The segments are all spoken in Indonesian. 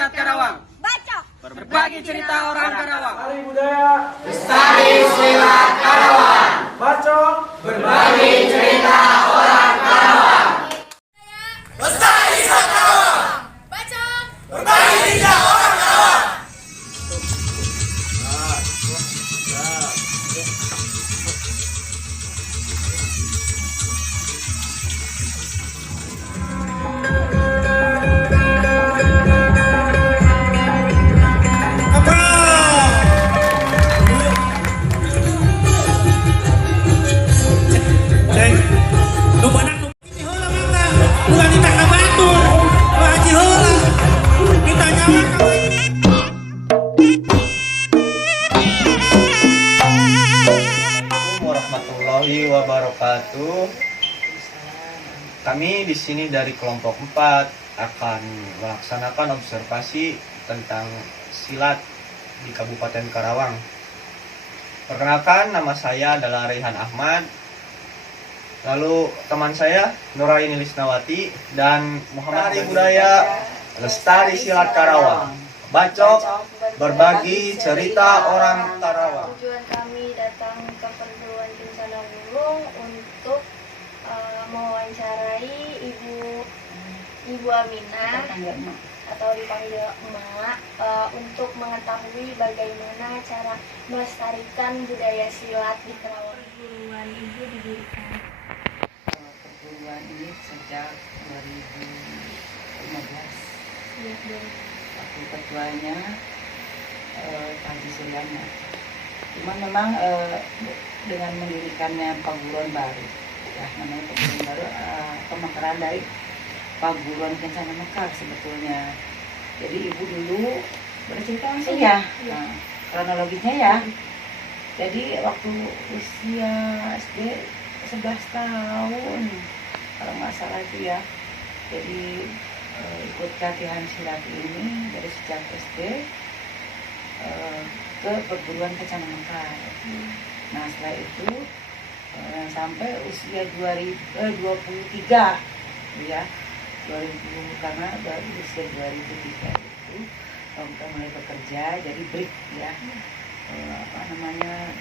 Silat Karawang. Bacok. Berbagi cerita orang Karawang. Hari budaya. Lestari Silat Karawang. Bacok. Berbagi cerita orang Karawang. Lestari Silat Karawang. Bacok. Berbagi cerita orang Karawang. Warahmatullahi wabarakatuh. Kami di sini dari kelompok 4 akan melaksanakan observasi tentang silat di Kabupaten Karawang. Perkenalkan, nama saya adalah Rehan Ahmad. Lalu teman saya Nuraini Lisnawati dan Muhammad Hari Budaya Lestari Silat Karawang. Bacok, berbagi cerita orang Karawang. Tujuan kami datang ke perguruan Kencana Wulung untuk mewawancarai Ibu Aminah atau dipanggil Emak untuk mengetahui bagaimana cara melestarikan budaya silat di Karawang. Perguruan Ibu didirikan. Perguruan ini sejak 2015. Iya, Waktu ketuanya Haji Suryana. Cuma memang dengan mendirikannya perguruan baru, ya namanya perguruan baru, pemekaran dari perguruan Kencana Mekar sebetulnya. Jadi ibu dulu bercerita langsung ya, nah, kronologisnya ya. Jadi waktu usia SD 11 tahun kalau nggak salah itu ya. Jadi ikut latihan silat ini dari sejak SD ke perguruan Kencana Mekar. Nah setelah itu sampai usia 23 ya, 2000, karena dari usia 2003 itu kita mulai bekerja jadi break ya,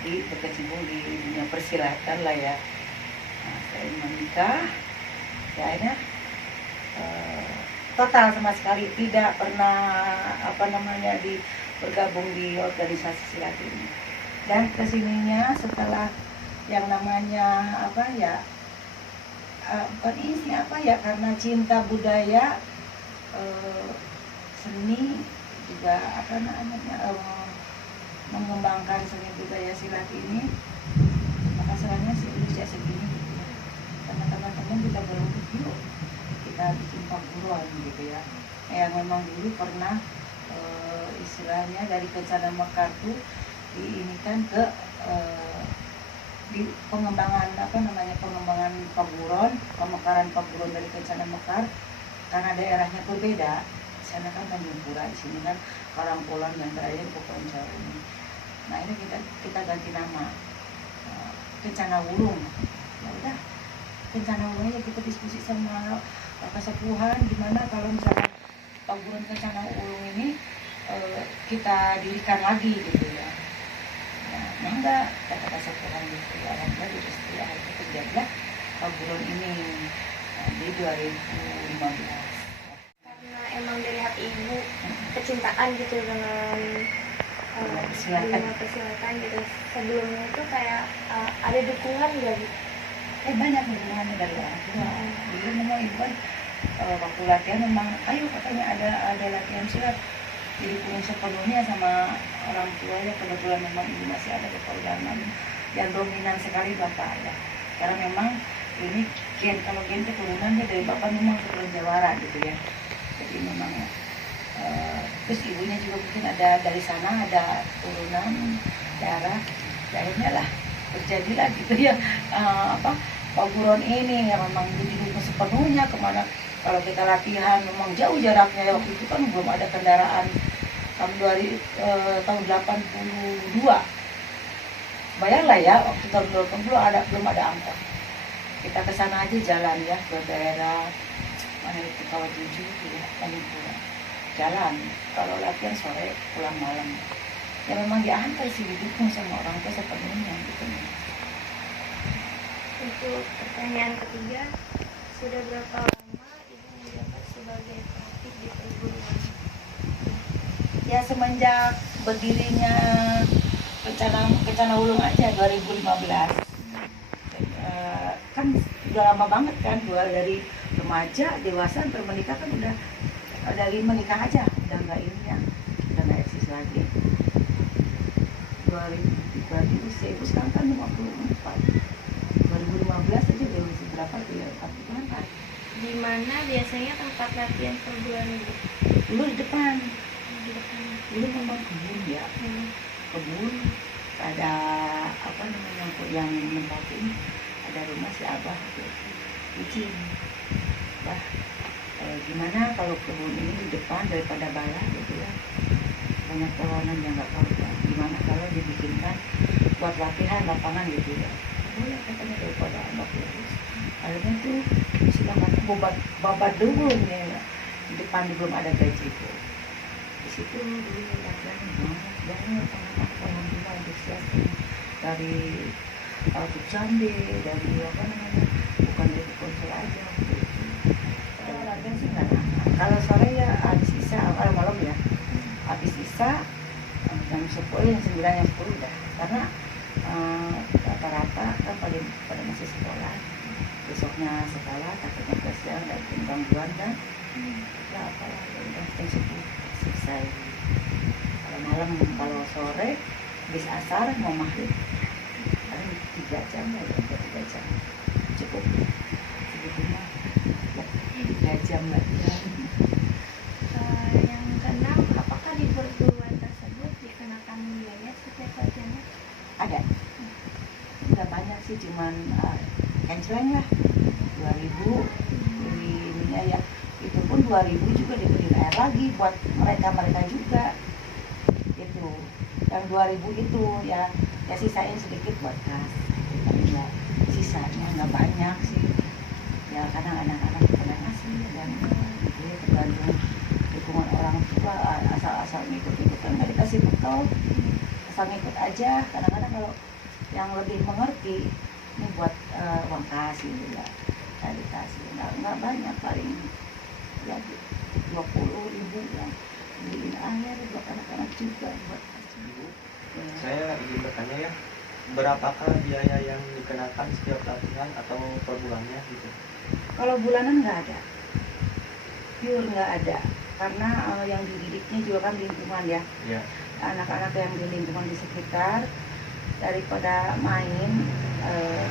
berkecimpung di dunia persilatan lah ya. Nah setelah menikah ya akhirnya total sama sekali tidak pernah bergabung di organisasi silat ini. Dan kesininya setelah yang namanya karena cinta budaya, seni juga mengembangkan seni budaya silat ini, maka sebenarnya usia segini gitu ya, sama teman-teman kita berunding yuk kita bikin perguruan gitu ya. Yang memang dulu pernah istilahnya dari Kencana Mekar tuh diinikan ke di pengembangan pengembangan perguruan, pemekaran perguruan dari Kencana Mekar karena daerahnya berbeda. Di sana kan Tanjung Pura, di sini kan Karangkolan yang terakhir Pokok Jawa ini. Nah ini kita ganti nama Kencana Wulung. Ya udah, Kencana Wulung ya, kita diskusi sama Kasepuhan gimana kalau misalnya perguruan Kencana Wulung ini kita dirikan lagi gitu ya. Nah enggak, kata Kasepuhan gitu ya, alhamdulillah direstui, akhirnya terjadilah perguruan ini di 2015. Karena emang dari hati ibu kecintaan gitu dengan dunia persilatan gitu. Sebelumnya itu kayak ada dukungan nggak gitu? Banyak dukungannya dari orang tua. Dulu memang ibu kan waktu latihan memang, ayo katanya ada latihan silat, didukung sepenuhnya sama orang tuanya. Kebetulan memang ibu masih ada keturunan yang dominan sekali bapak ya. Karena memang ini kalau gen keturunannya dari bapak memang keturunan Jawara gitu ya. Jadi memang ya. Terus ibunya juga mungkin ada dari sana, ada turunan darah. Akhirnya lah terjadilah gitu ya perguruan ini yang memang didukung sepenuhnya kemana. Kalau kita latihan memang jauh jaraknya, waktu itu kan belum ada kendaraan tahun 82. Bayanglah ya, waktu tahun 80 belum ada angkot. Kita ke sana aja jalan ya, ke daerah mana itu Kawah 7 ya, Tanjung Pura. jalan. Kalau latihan sore pulang malam. Ya memang diantar sih, didukung sama orang tua sepenuhnya gitu. Untuk pertanyaan ketiga, sudah berapa lama Ibu menjabat sebagai pelatih di perguruan? Ya semenjak berdirinya Kencana Wulung aja 2015. Kan udah lama banget kan, dari remaja, dewasa, menikah kan udah dari menikah aja, udah nggak ini ya, udah nggak eksis lagi. 2000 usia ibu sekarang kan 54. 2015 aja udah usia berapa tuh ya, 44. Di mana biasanya tempat latihan perguruan Ibu? Dulu di depan, Di depan. dulu memang kebun ya, kebun, ada apa namanya yang nempatin, ada rumah si Abah izin, bah gimana kalau kebun ini di depan daripada bala gitu ya, banyak pohonan yang nggak tahu ya, gimana kalau dibikinkan buat latihan lapangan gitu ya, boleh katanya daripada anak lurus. Akhirnya tuh silakan babat dulu ya, di depan belum ada gaji tuh. Di situ dulu latihan banyak anak-anak, alhamdulillah antusias dari Altuk Jambe, dari apa namanya, bukan dari konsol aja gitu. Kalau latihan sih nggak lama. Kalau sore ya habis isa, kalau malam ya habis isa jam 10, jam 9, jam 10 udah, karena rata-rata kan pada masih sekolah, besoknya sekolah takutnya kesian dan gangguan kan, ya apalah ya udah jam 10 selesai. Kalau malam, kalau sore habis asar mau maghrib paling 3 jam lah ya, 3 jam cukup sebetulnya ya, 3 jam latihan. Yang keenam, apakah di perguruan tersebut dikenakan biaya setiap latihannya? Ada, nggak banyak sih, cuman kenceleng lah 2000 ininya ya, itu pun 2000 juga dibeliin air lagi buat mereka juga gitu. Yang 2000 itu ya sisain sedikit buat kas, tapi ya sisanya nggak banyak sih ya, kadang anak-anak pada ngasih dan gitu ya, tergantung dukungan orang tua. Asal ngikut kan nggak dikasih bekal, asal ngikut aja. Kadang-kadang kalau yang lebih mengerti ini buat uang kas gitu ya, saya dikasih nggak banyak, paling ya 20.000 yang beliin air buat anak-anak juga buat kasih. Saya ingin bertanya ya, berapakah biaya yang dikenakan setiap latihan atau per bulannya gitu? Kalau bulanan nggak ada, pure nggak ada, karena yang dididiknya juga kan lingkungan ya, Ya. anak-anak yang di lingkungan di sekitar, daripada main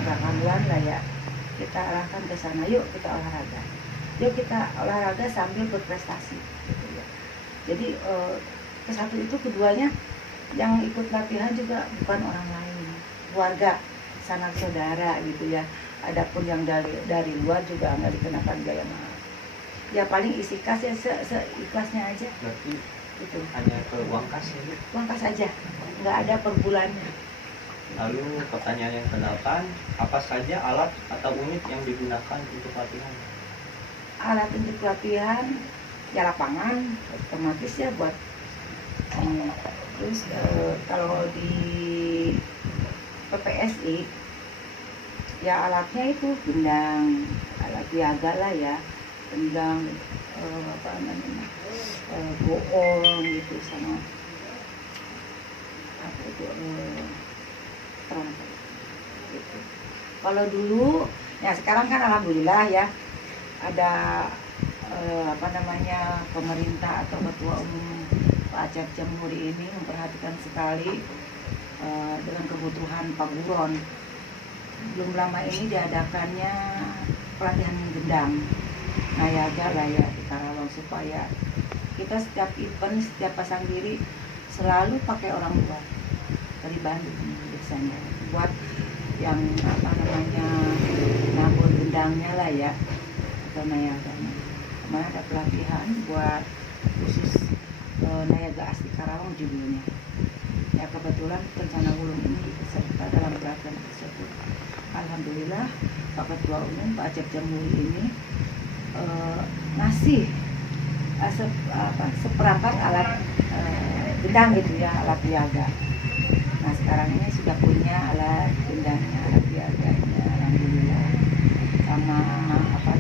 bakalan lah ya, kita arahkan ke sana, yuk kita olahraga, yuk kita olahraga sambil berprestasi gitu ya. Jadi ke satu itu, keduanya yang ikut latihan juga bukan orang lain, keluarga, sanak saudara gitu ya. Adapun yang dari luar juga nggak dikenakan biaya mahal. Ya paling isi kas ya seikhlasnya aja. Berarti Itu hanya ke uang kas ya, Bu? uang kas aja, nggak ada per bulannya. Lalu pertanyaan yang ke-8, apa saja alat atau unit yang digunakan untuk latihan? Alat untuk latihan ya lapangan, otomatis ya buat terus kalau di PPSI ya alatnya itu gendang, alat piaga lah ya, gendang, apa namanya, boong gitu, sama apa itu perangkat gitu. Kalau dulu ya, sekarang kan alhamdulillah ya ada apa namanya, pemerintah atau ketua umum Pak Acep Jamhuri ini memperhatikan sekali dengan kebutuhan Pak Buron. Belum lama ini diadakannya pelatihan gendang Nayaga lah ya di Karawang, supaya kita setiap event, setiap pasang diri selalu pakai orang luar dari Bandung biasanya, buat yang apa namanya, nabur gendangnya lah ya, atau nayaganya. Kemarin ada pelatihan buat khusus Nayaga asli Karawang judulnya. Ya kebetulan Kencana Wulung ini serta dalam pelatihan tersebut. Alhamdulillah Pak Ketua Umum Pak Acep Jamhuri ini ngasih seperangkat alat gendang gitu ya, alat biaga. Nah sekarang ini sudah punya alat gendangnya, alat biaganya, alhamdulillah, sama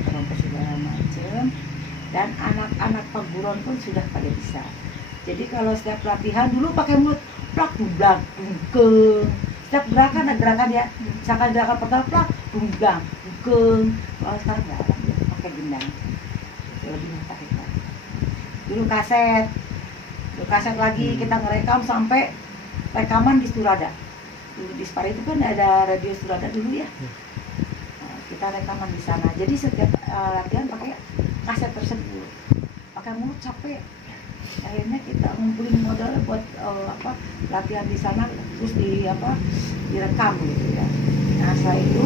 trompet segala macam. Dan anak-anak perguruan pun sudah pada bisa. Jadi kalau setiap latihan dulu pakai mulut plak dublang dungkeng. Setiap gerakan ada gerakan ya. Misalkan gerakan pertama plak dublang dungkeng. Kalau sekarang nggak ada, pakai gendang. Lebih mutakhir. Dulu kaset lagi kita ngerekam sampai rekaman di Surada. Dulu di Spara itu kan ada radio Surada dulu ya. Nah, kita rekaman di sana. Jadi setiap latihan pakai kaset tersebut. Pakai mulut capek. Akhirnya kita ngumpulin modal buat latihan di sana, terus direkam gitu ya. Nah setelah itu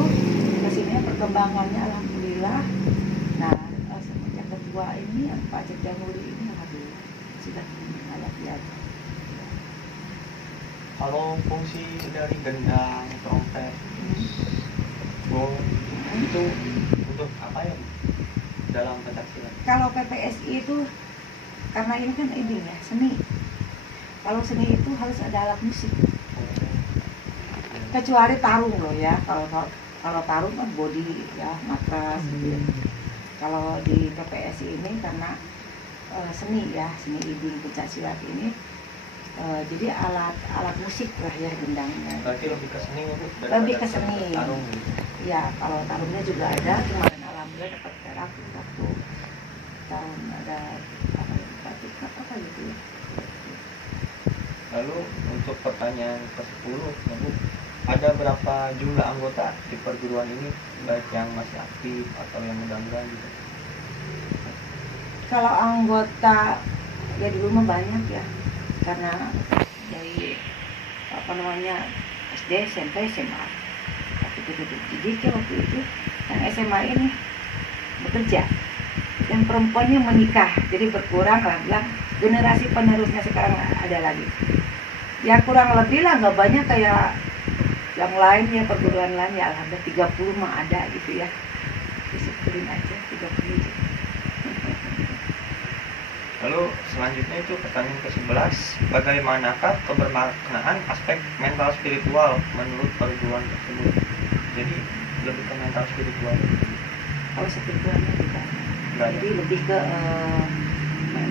kesini perkembangannya alhamdulillah. Nah semenjak ketua ini Pak Cek Jamuri ini alhamdulillah sudah punya alat biaga. Kalau fungsi dari gendang, trompet, gong itu untuk apa ya dalam pencaksilat? Kalau PPSI itu karena ini kan ya seni. Kalau seni itu harus ada alat musik. Kecuali tarung loh ya. Kalau tarung kan body ya, matras gitu ya. Kalau di PPSI ini karena seni ya, seni ibing pencaksilat ini jadi alat musik lah ya gendangnya. Berarti lebih ke seni Bu? Lebih ke seni. Tarung. Ya, kalau tarungnya juga ada, kemarin alhamdulillah dapat perak waktu tahun ada apa gitu ya. Lalu untuk pertanyaan ke-10, Bu, ada berapa jumlah anggota di perguruan ini, baik yang masih aktif atau yang udah enggak gitu? Kalau anggota ya dulu mah banyak ya, karena dari SD, SMP, SMA. Waktu itu yang SMA ini bekerja, yang perempuannya menikah, jadi berkurang lah bilang generasi penerusnya sekarang ada lagi. Ya kurang lebih lah, nggak banyak kayak yang lain ya, perguruan lain ya alhamdulillah 30 mah ada gitu ya. Disebutkan aja 30. Lalu selanjutnya itu pertanyaan ke-11, bagaimanakah kebermaknaan aspek mental spiritual menurut perguruan tersebut? Jadi lebih ke mental spiritual. Kalau spiritualnya tidak. Enggak ada. Jadi lebih ke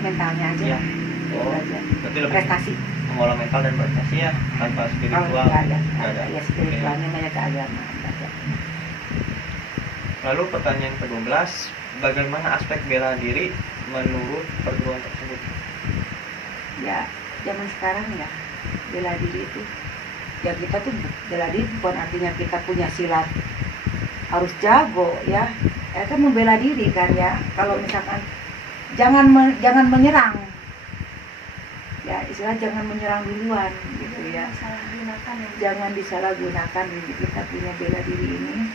mentalnya aja. Iya. Itu Oh, aja. berarti lebih Prestasi. mengolah mental dan prestasi ya, tanpa Kalau spiritual. nggak ada. Nggak ada. Ya spiritualnya banyak keagamaan aja. Lalu pertanyaan ke-12, bagaimana aspek bela diri menurut perguruan tersebut? Ya zaman sekarang ya bela diri itu ya, kita tuh bela diri bukan artinya kita punya silat harus jago ya, itu membela diri kan ya. Kalau misalkan jangan menyerang ya, istilah jangan menyerang duluan gitu ya. Salah gunakan ya. Jangan disalahgunakan. Kita punya bela diri ini,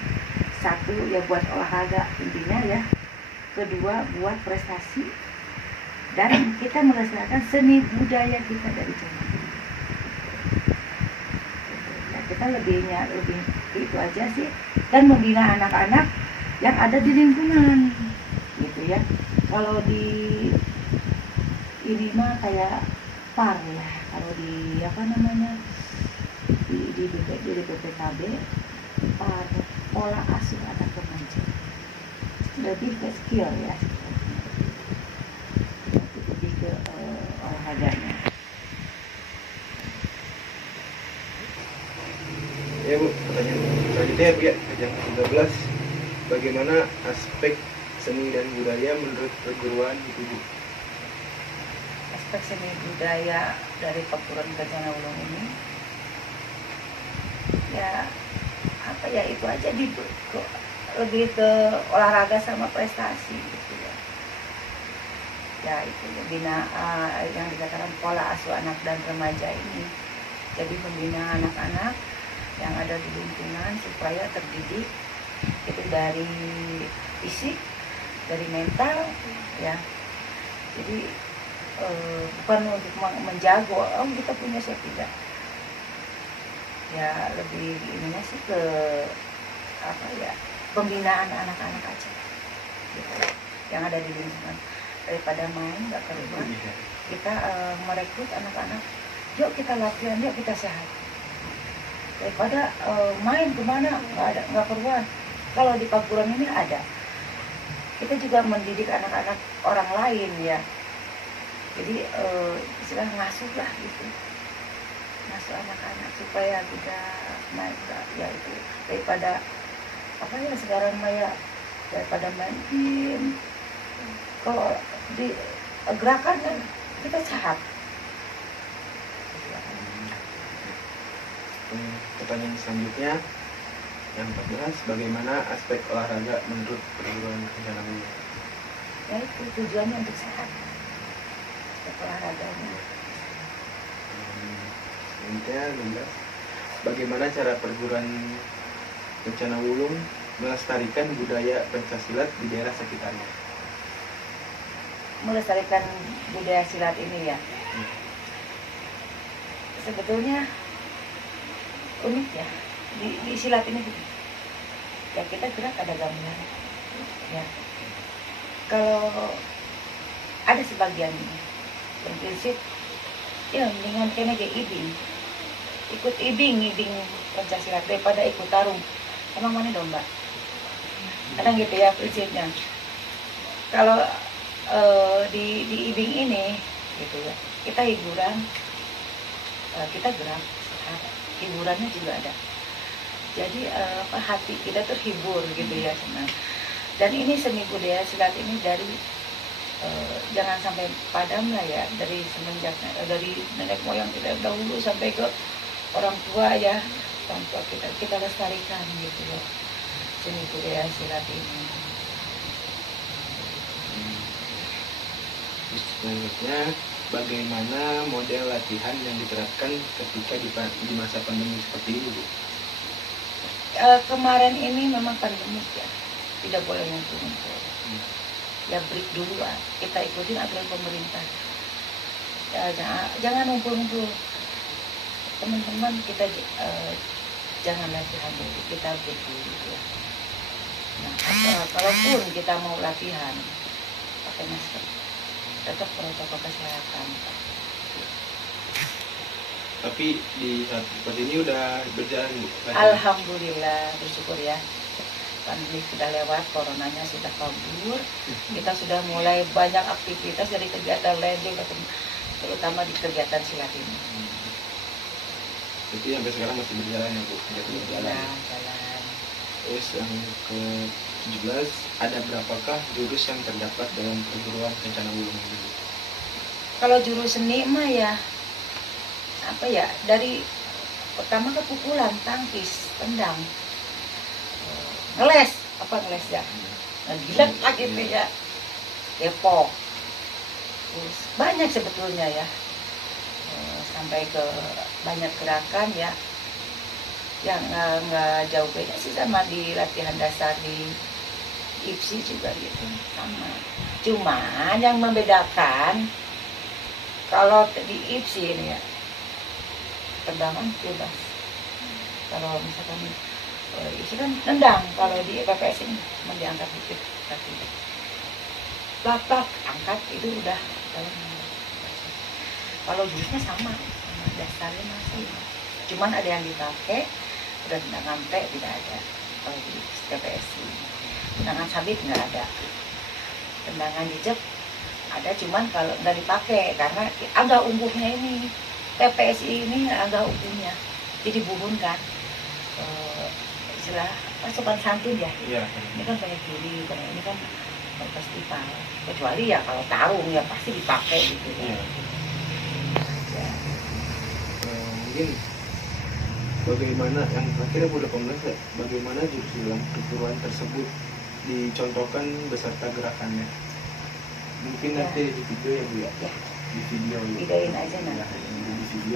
satu ya buat olahraga intinya ya, kedua buat prestasi, dan kita melestarikan seni budaya kita dari zaman dulu. Ya, kita lebih itu aja sih, dan membina anak-anak yang ada di lingkungan gitu ya. Kalau di ini mah kayak PAR ya, kalau di di BPKB PAR, pola asuh anak remaja, lebih ke skill ya, lebih ke olahraganya. Ya Bu, pertanyaan selanjutnya ya Bu ya, pertanyaan 13, bagaimana aspek seni dan budaya menurut perguruan itu Bu? Aspek seni budaya dari perguruan Kencana Wulung ini ya apa ya, itu aja lebih ke olahraga sama prestasi gitu ya. Ya itu bina yang dikatakan pola asuh anak dan remaja ini, jadi membina anak-anak yang ada di lingkungan supaya terdidik itu dari fisik, dari mental ya. Jadi bukan untuk menjago kita punya siapa, tidak ya, lebih ininya sih ke apa ya, pembinaan anak-anak aja gitu, yang ada di lingkungan. daripada main nggak keluar. Kita merekrut anak-anak, yuk kita latihan, yuk kita sehat. Daripada main kemana nggak keluar. Kalau di Paguron ini ada. Kita juga mendidik anak-anak orang lain ya. Jadi istilah ngasuh lah gitu. Ngasuh anak-anak supaya tidak main ya itu daripada apa ya sekarang Maya daripada main game. Kalau di gerakan kan kita sehat. Pertanyaan selanjutnya yang 14, bagaimana aspek olahraga menurut perguruan rencana Wulung? Ya itu tujuannya untuk sehat. Aspek olahraganya. Selanjutnya 15, bagaimana cara perguruan rencana Wulung melestarikan budaya pencaksilat di daerah sekitarnya? Melestarikan budaya silat ini ya. Sebetulnya unik ya di silat ini ya kita gerak ada gamelan ya. Kalau ada sebagian berprinsip ya mendingan kena kayak ikut ibing pencaksilat daripada ikut tarung. Emang mana domba kadang gitu ya prinsipnya. Kalau di ibing ini gitu ya kita hiburan, kita gerak sehat, hiburannya juga ada. Jadi hati kita terhibur gitu ya senang. Dan ini seni budaya silat ini dari jangan sampai padam lah ya, dari semenjak dari nenek moyang kita dahulu sampai ke orang tua ya, orang tua kita lestarikan gitu ya seni budaya silat ini. Selanjutnya, bagaimana model latihan yang diterapkan ketika di masa pandemi seperti ini, Bu? Kemarin ini memang pandemik ya, tidak boleh ngumpul-ngumpul. Ya break dulu lah, kita ikutin aturan pemerintah. Ya, jangan ngumpul-ngumpul. Teman-teman kita jangan latihan dulu, kita break dulu ya. Nah, kalaupun kita mau latihan, pakai masker, tetap protokol kesehatan. Tapi di saat seperti ini udah berjalan, Bu? Alhamdulillah, bersyukur ya. Pandemi sudah lewat, coronanya sudah kabur. Kita sudah mulai banyak aktivitas dari kegiatan lain juga, terutama di kegiatan silat ini. Jadi sampai sekarang masih berjalan ya, Bu? Jalan. Terus yang ke-17, ada berapakah jurus yang terdapat dalam perguruan rencana Wulung ini, Bu? Kalau jurus seni mah ya, apa ya, dari pertama ke pukulan, tangkis, tendang, ngeles ya, gilek gitu ya, depok, terus banyak sebetulnya ya, sampai ke banyak gerakan ya, yang nggak jauh beda sih sama di latihan dasar di IPSI juga gitu, sama. Cuman yang membedakan kalau di IPSI ini ya, tendangan bebas. Kalau misalkan itu kan nendang, kalau di PPS ini diangkat dikit kaki, plak angkat itu udah. Kalau jurusnya sama dasarnya masih, cuman ada yang dipakai udah tendangan P tidak ada kalau di PPS ini. Tendangan sabit nggak ada, tendangan jejak ada, cuman kalau nggak dipakai karena agak umpuhnya ini. PPSI ini agak umumnya, jadi buhun kan, istilah sopan santun ya. Iya. Ini kan banyak juri, ini kan festival. Kecuali ya kalau tarung ya pasti dipakai gitu ya. Iya. Mungkin bagaimana yang terakhir Bu 18 ya, bagaimana jurus dalam perguruan tersebut dicontohkan beserta gerakannya? Mungkin Ya. nanti di video ya, Bu ya. Ya. Di video. Videoin aja Ya, nanti.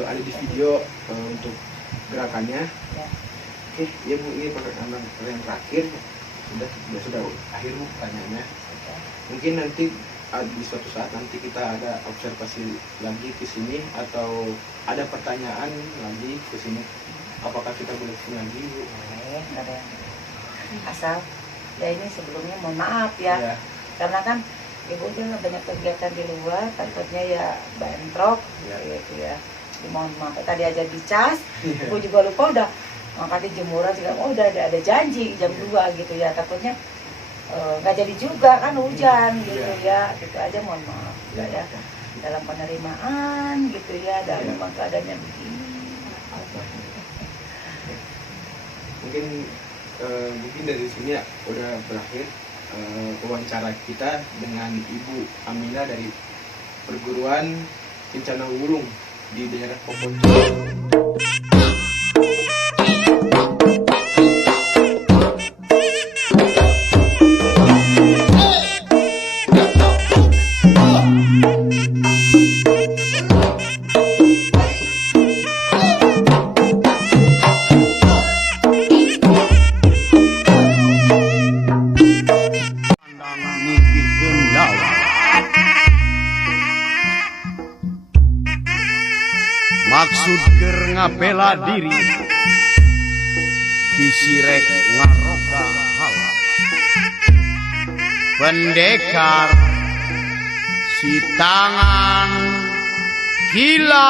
ada di video untuk gerakannya. Ya. Oke, ya Bu, ini pertanyaan yang terakhir sudah akhir Bu pertanyaannya. Oke. Mungkin nanti di suatu saat nanti kita ada observasi lagi ke sini atau ada pertanyaan lagi ke sini. Apakah kita boleh kesini lagi, Bu? Boleh, nggak ada yang asal ya ini sebelumnya mohon maaf ya. Ya. Karena kan Ibu juga banyak kegiatan di luar, takutnya ya bentrok gitu ya. Mohon maaf, tadi aja dicas, ibu juga lupa udah angkatin jemuran juga, oh udah ada janji jam 2 gitu ya, takutnya nggak jadi juga kan hujan gitu ya, gitu aja mohon maaf ya, dalam penerimaan gitu ya, dan memang keadaannya begini. Mungkin dari sini ya udah berakhir wawancara kita dengan Ibu Amina dari perguruan Kencana Wulung di daerah Poponco. Maksud keur ngabela diri disirek ngaroga hal pendekar si tangan gila.